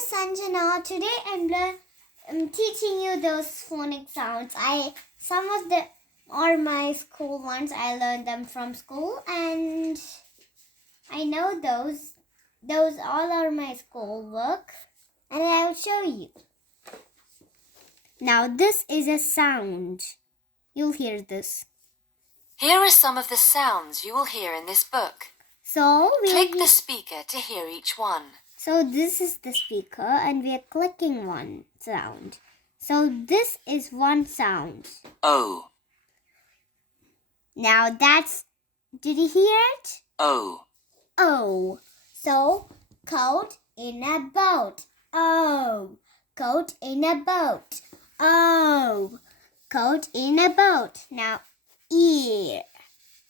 is Sanjana. Today I'm teaching you those phonic sounds. Some of them are my school ones. I learned them from school, and I know those. Those all are my school work, and I'll show you. Now this is a sound. You'll hear this. Here are some of the sounds you will hear in this book. So click the speaker to hear each one. So this is the speaker, and we are clicking one sound. So this is one sound. O. Now did you hear it? O. O. So coat in a boat. O. Coat in a boat. O. Coat in a boat. Now ear.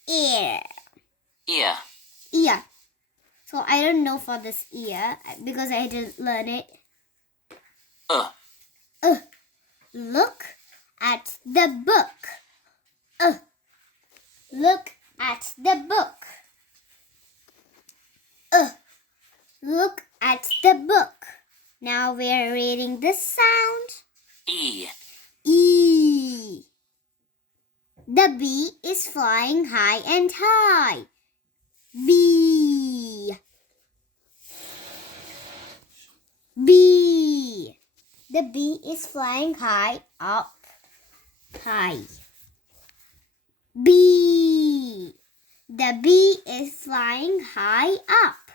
Ear. Ear. Ear. So I don't know for this ear because I didn't learn it. Look at the book. Look at the book. Look at the book. Now we're reading this sound. E. E. The bee is flying high and high. B. B. The bee is flying high up. High. B. The bee is flying high up.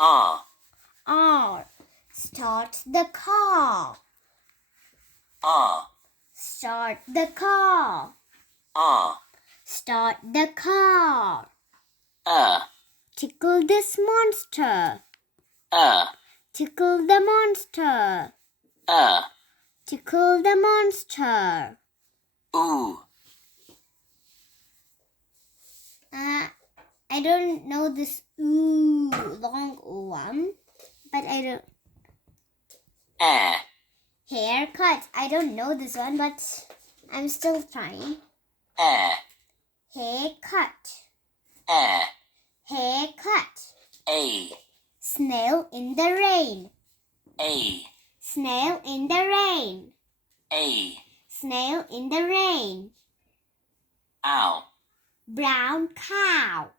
R. R. Start the car. R. Start the car. R. Start the car. Tickle this monster. Tickle the monster. Tickle the monster. Oo. I don't know this ooh, long one, but I don't. Haircut. I don't know this one, but I'm still trying. Haircut. Haircut. A. Snail in the rain. A. Snail in the rain. A. Snail in the rain. Ow. Brown cow.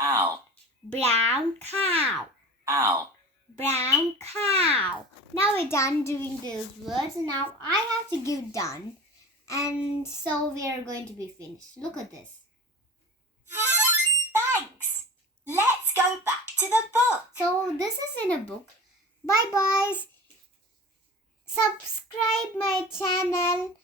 Ow. Brown cow. Ow. Brown cow. Now we're done doing those words. Now I have to give done. And so we are going to be finished. Look at this. Thanks. Let's go back to the book. So this is in a book. Bye bye. Subscribe my channel.